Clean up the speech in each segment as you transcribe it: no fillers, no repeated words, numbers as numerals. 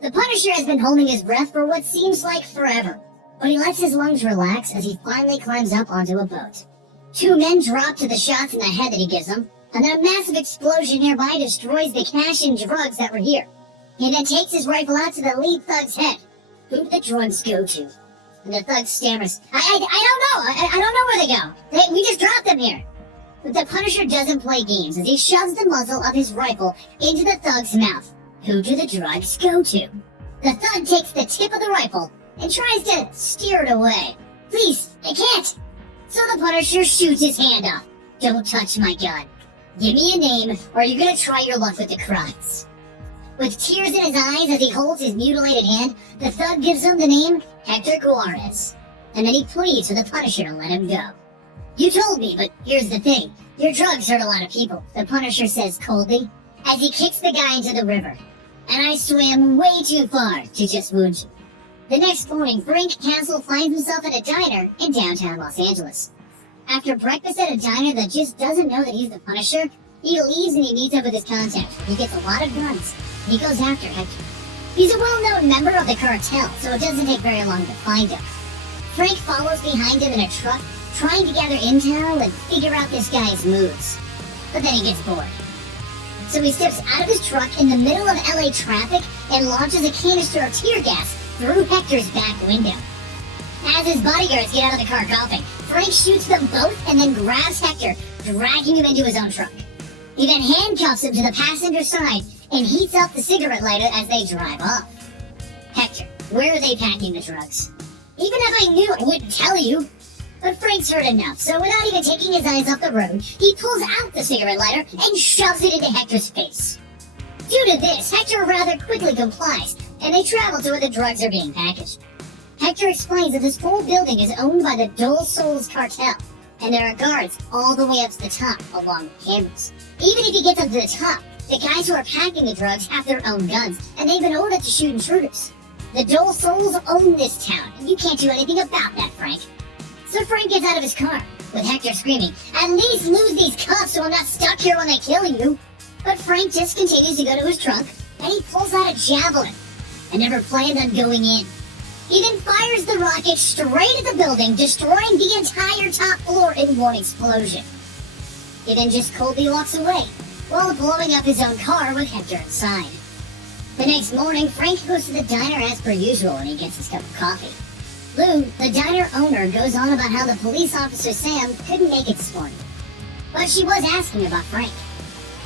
The Punisher has been holding his breath for what seems like forever, but he lets his lungs relax as he finally climbs up onto a boat. Two men drop to the shots in the head that he gives them, and then a massive explosion nearby destroys the cash and drugs that were here. He then takes his rifle out to the lead thug's head. Who'd the drugs go to? And the thug stammers, I don't know. I don't know where they go. We just dropped them here. But the Punisher doesn't play games as he shoves the muzzle of his rifle into the thug's mouth. Who do the drugs go to? The thug takes the tip of the rifle and tries to steer it away. Please, I can't. So the Punisher shoots his hand off. Don't touch my gun. Give me a name, or you're gonna try your luck with the crocs. With tears in his eyes as he holds his mutilated hand, the thug gives him the name Hector Juarez. And then he pleads for the Punisher to let him go. You told me, but here's the thing. Your drugs hurt a lot of people, the Punisher says coldly, as he kicks the guy into the river. And I swam way too far to just wound you. The next morning, Frank Castle finds himself at a diner in downtown Los Angeles. After breakfast at a diner that just doesn't know that he's the Punisher, he leaves and he meets up with his contact. He gets a lot of guns. He goes after Hector. He's a well-known member of the cartel, so it doesn't take very long to find him. Frank follows behind him in a truck, trying to gather intel and figure out this guy's moves. But then he gets bored. So he steps out of his truck in the middle of LA traffic and launches a canister of tear gas through Hector's back window. As his bodyguards get out of the car golfing, Frank shoots them both and then grabs Hector, dragging him into his own truck. He then handcuffs him to the passenger side and heats up the cigarette lighter as they drive off. Hector, where are they packing the drugs? Even if I knew, I wouldn't tell you. But Frank's heard enough, so without even taking his eyes off the road, he pulls out the cigarette lighter and shoves it into Hector's face. Due to this, Hector rather quickly complies, and they travel to where the drugs are being packaged. Hector explains that this whole building is owned by the Dull Souls cartel, and there are guards all the way up to the top, along with cameras. Even if he gets up to the top, the guys who are packing the drugs have their own guns, and they've been ordered to shoot intruders. The Dull Souls own this town, and you can't do anything about that, Frank. So Frank gets out of his car, with Hector screaming, "At least lose these cuffs so I'm not stuck here when they kill you." But Frank just continues to go to his trunk, and he pulls out a javelin, and never planned on going in. He then fires the rocket straight at the building, destroying the entire top floor in one explosion. He then just coldly walks away, while blowing up his own car with Hector inside. The next morning, Frank goes to the diner as per usual, and he gets his cup of coffee. Lou, the diner owner, goes on about how the police officer Sam couldn't make it this morning. But she was asking about Frank.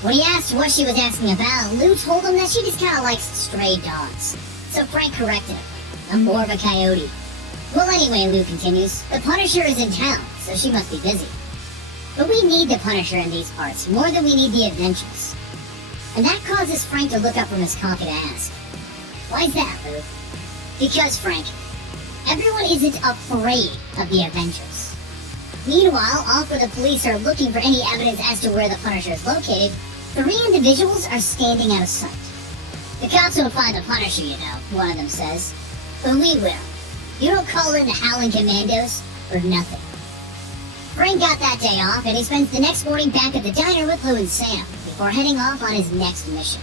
When he asked what she was asking about, Lou told him that she just kind of likes stray dogs. So Frank corrected him. I'm more of a coyote. Well, anyway, Lou continues, the Punisher is in town, so she must be busy. But we need the Punisher in these parts, more than we need the Adventures. And that causes Frank to look up from his coffee to ask, why's that, Lou? Because, Frank, everyone isn't afraid of the Avengers. Meanwhile, off where the police are looking for any evidence as to where the Punisher is located, 3 individuals are standing out of sight. The cops won't find the Punisher, you know, one of them says. But we will. You don't call in the Howling Commandos for nothing. Frank got that day off, and he spends the next morning back at the diner with Lou and Sam, before heading off on his next mission.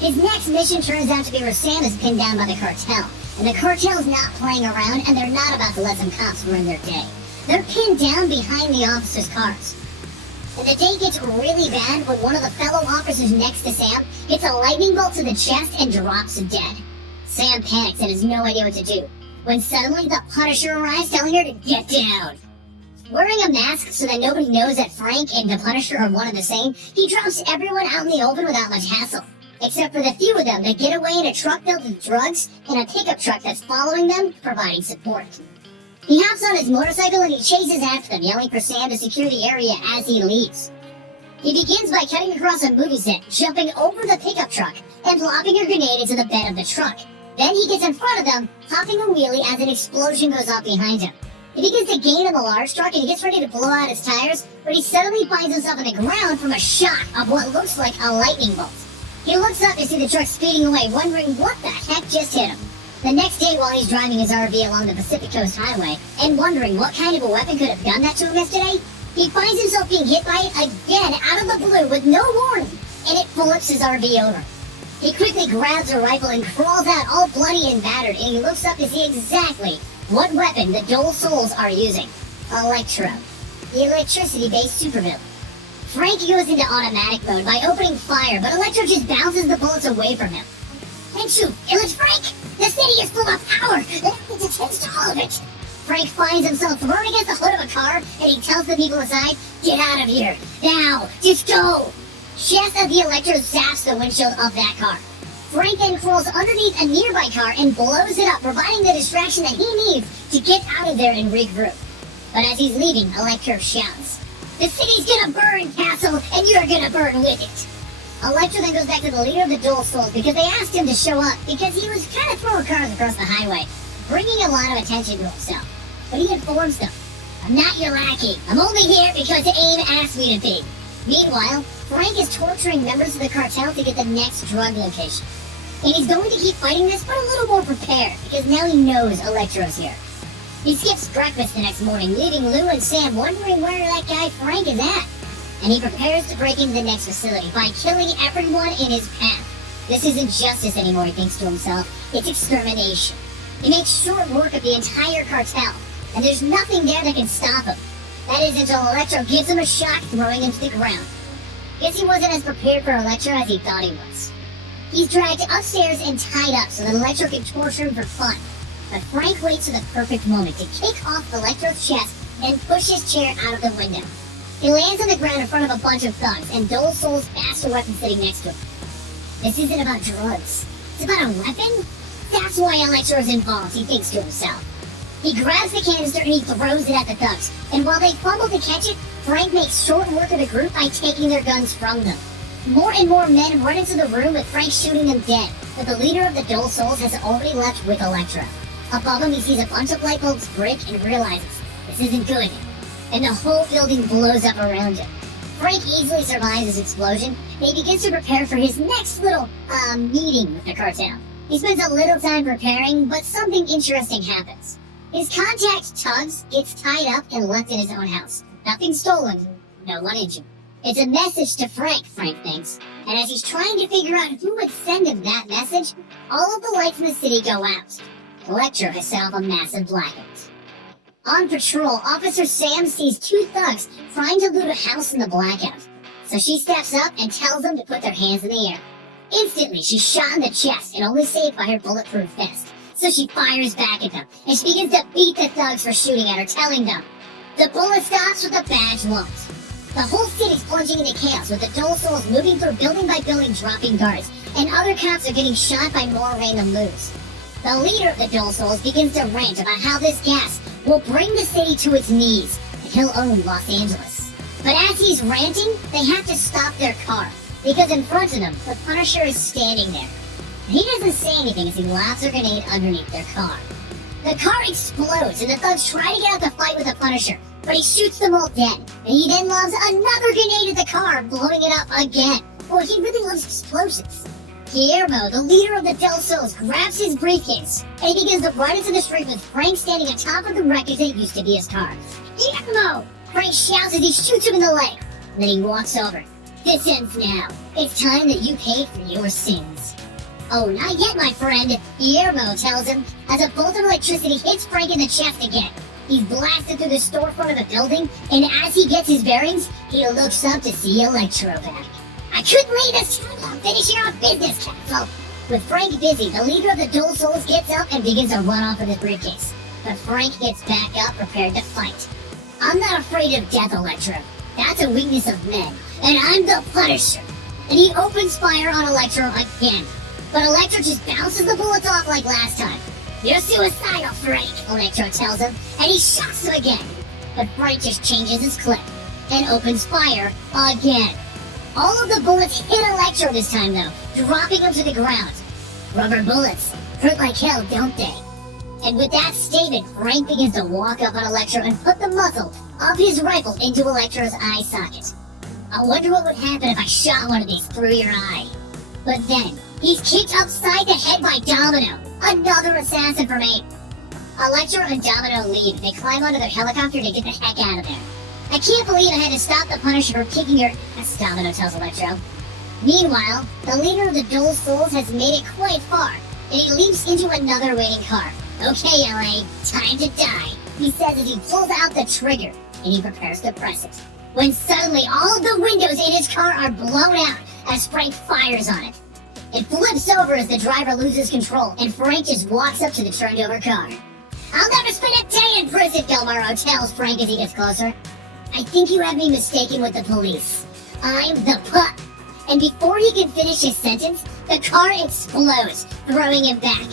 His next mission turns out to be where Sam is pinned down by the cartel, and the cartel's not playing around, and they're not about to let some cops ruin their day. They're pinned down behind the officers' cars. And the day gets really bad when one of the fellow officers next to Sam hits a lightning bolt to the chest and drops dead. Sam panics and has no idea what to do, when suddenly the Punisher arrives telling her to get down. Wearing a mask so that nobody knows that Frank and the Punisher are one and the same, he drops everyone out in the open without much hassle, except for the few of them that get away in a truck filled with drugs and a pickup truck that's following them, providing support. He hops on his motorcycle and he chases after them, yelling for Sam to secure the area as he leaves. He begins by cutting across a movie set, jumping over the pickup truck, and lobbing a grenade into the bed of the truck. Then he gets in front of them, hopping a wheelie as an explosion goes off behind him. He begins to gain on the large truck and he gets ready to blow out his tires, but he suddenly finds himself on the ground from a shock of what looks like a lightning bolt. He looks up to see the truck speeding away, wondering what the heck just hit him. The next day, while he's driving his RV along the Pacific Coast Highway and wondering what kind of a weapon could have done that to him yesterday, he finds himself being hit by it again out of the blue with no warning, and it flips his RV over. He quickly grabs a rifle and crawls out all bloody and battered, and he looks up to see exactly what weapon the Dull Souls are using. Electro, the electricity-based supervillain. Frank goes into automatic mode by opening fire, but Electro just bounces the bullets away from him. "Ain't you village, Frank? The city is full of power, and I need to tend to all of it." Frank finds himself thrown against the hood of a car, and he tells the people inside, "Get out of here, now, just go!" Just as the Electro zaps the windshield of that car, Frank then crawls underneath a nearby car and blows it up, providing the distraction that he needs to get out of there and regroup. But as he's leaving, Electro shouts, "The city's gonna burn, Castle, and you're gonna burn with it." Electro then goes back to the leader of the Dull Souls because they asked him to show up because he was kind of throwing cars across the highway, bringing a lot of attention to himself. But he informs them, "I'm not your lackey. I'm only here because AIM asked me to be." Meanwhile, Frank is torturing members of the cartel to get the next drug location. And he's going to keep fighting this, but a little more prepared, because now he knows Electro's here. He skips breakfast the next morning, leaving Lou and Sam wondering where that guy Frank is at. And he prepares to break into the next facility by killing everyone in his path. This isn't justice anymore, he thinks to himself. It's extermination. He makes short work of the entire cartel, and there's nothing there that can stop him. That is until Electro gives him a shock, throwing him to the ground. Guess he wasn't as prepared for Electro as he thought he was. He's dragged upstairs and tied up so that Electro can torture him for fun. But Frank waits for the perfect moment to kick off Electro's chest and push his chair out of the window. He lands on the ground in front of a bunch of thugs and Dull Soul's master weapon sitting next to him. This isn't about drugs. It's about a weapon? That's why Electro's involved, he thinks to himself. He grabs the canister and he throws it at the thugs. And while they fumble to catch it, Frank makes short work of the group by taking their guns from them. More and more men run into the room with Frank shooting them dead, but the leader of the Dull Souls has already left with Electro. Above him, he sees a bunch of light bulbs break and realizes this isn't good. And the whole building blows up around him. Frank easily survives this explosion, and he begins to prepare for his next little, meeting with the cartel. He spends a little time preparing, but something interesting happens. His contact, Tugs, gets tied up and left in his own house. Nothing stolen, no one injured. It's a message to Frank thinks. And as he's trying to figure out who would send him that message, all of the lights in the city go out. Electro has set off a massive blackout. On patrol, Officer Sam sees two thugs trying to loot a house in the blackout. So she steps up and tells them to put their hands in the air. Instantly, she's shot in the chest and only saved by her bulletproof vest. So she fires back at them, and she begins to beat the thugs for shooting at her, telling them, "The bullet stops, but the badge won't." The whole city's plunging into chaos, with the Dull Souls moving through building by building, dropping guards, and other cops are getting shot by more random loots. The leader of the Dull Souls begins to rant about how this gas will bring the city to its knees, and he'll own Los Angeles. But as he's ranting, they have to stop their car, because in front of them, the Punisher is standing there. He doesn't say anything as he lobs a grenade underneath their car. The car explodes, and the thugs try to get out the fight with the Punisher, but he shoots them all dead, and he then lobs another grenade at the car, blowing it up again. Boy, he really loves explosions. Guillermo, the leader of the Dull Souls, grabs his briefcase, and he begins to run into the street with Frank standing atop of the wreckage that used to be his car. "Guillermo!" Frank shouts as he shoots him in the leg. And then he walks over. "This ends now. It's time that you paid for your sins." "Oh, not yet, my friend," Guillermo tells him, as a bolt of electricity hits Frank in the chest again. He's blasted through the storefront of the building, and as he gets his bearings, he looks up to see Electro back. "I couldn't leave this time finishing our business, Castle." With Frank busy, the leader of the Dull Souls gets up and begins to run off with his briefcase. But Frank gets back up, prepared to fight. "I'm not afraid of death, Electro. That's a weakness of men, and I'm the Punisher." And he opens fire on Electro again. But Electro just bounces the bullets off like last time. "You're suicidal, Frank," Electro tells him, and he shoots him again. But Frank just changes his clip and opens fire again. All of the bullets hit Electro this time, though, dropping him to the ground. Rubber bullets hurt like hell, don't they? And with that statement, Frank begins to walk up on Electro and put the muzzle of his rifle into Electro's eye socket. "I wonder what would happen if I shot one of these through your eye." But then, he's kicked upside the head by Domino, another assassin from AIM. Electro and Domino leave. They climb onto their helicopter to get the heck out of there. "I can't believe I had to stop the Punisher from kicking your ass," Domino tells Electro. Meanwhile, the leader of the Dole Souls has made it quite far, and he leaps into another waiting car. Okay, LA, time to die, he says as he pulls out the trigger, and he prepares to press it. When suddenly all of the windows in his car are blown out as Frank fires on it. It flips over as the driver loses control, and Frank just walks up to the turned over car. I'll never spend a day in prison, Delmaro tells Frank as he gets closer. I think you have me mistaken with the police. I'm the pup. And before he can finish his sentence, the car explodes, throwing him back.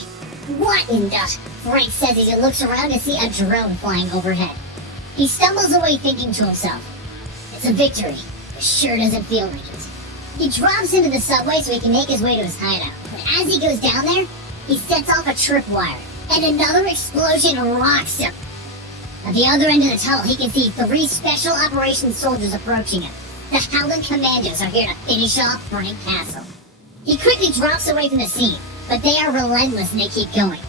What in the... Frank says as he looks around to see a drone flying overhead. He stumbles away thinking to himself, it's a victory. It sure doesn't feel like it. He drops into the subway so he can make his way to his hideout. But as he goes down there, he sets off a tripwire, and another explosion rocks him. At the other end of the tunnel, he can see 3 special operations soldiers approaching him. The Howling Commandos are here to finish off Frank Castle. He quickly drops away from the scene, but they are relentless and they keep going.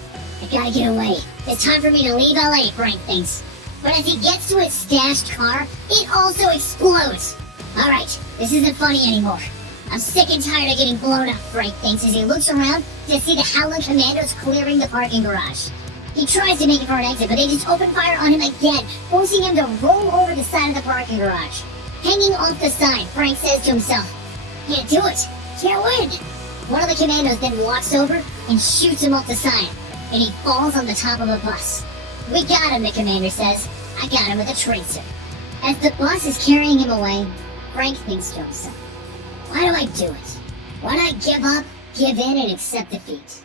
I gotta get away. It's time for me to leave LA, Frank thinks. But as he gets to his stashed car, it also explodes. Alright, this isn't funny anymore. I'm sick and tired of getting blown up, Frank thinks as he looks around to see the Howling Commandos clearing the parking garage. He tries to make it for an exit, but they just open fire on him again, forcing him to roll over the side of the parking garage. Hanging off the side, Frank says to himself, can't do it, can't win. One of the commandos then walks over and shoots him off the side, and he falls on the top of a bus. We got him, the commander says. I got him with a tracer. As the bus is carrying him away, Frank thinks to himself, why do I do it? Why don't I give up, give in, and accept defeat?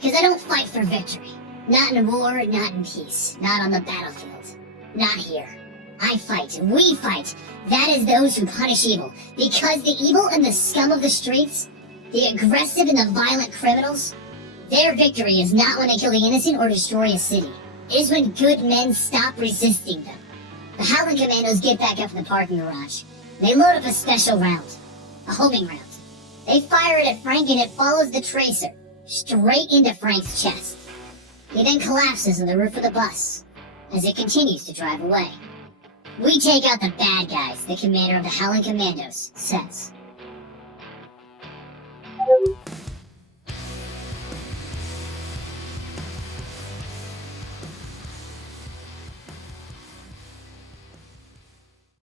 Because I don't fight for victory. Not in war, not in peace, not on the battlefield. Not here. I fight, we fight. That is those who punish evil. Because the evil and the scum of the streets, the aggressive and the violent criminals, their victory is not when they kill the innocent or destroy a city. It is when good men stop resisting them. The Howling Commandos get back up in the parking garage. They load up a special round. A homing round. They fire it at Frank and it follows the tracer, straight into Frank's chest. He then collapses on the roof of the bus, as it continues to drive away. We take out the bad guys, the commander of the Howling Commandos says.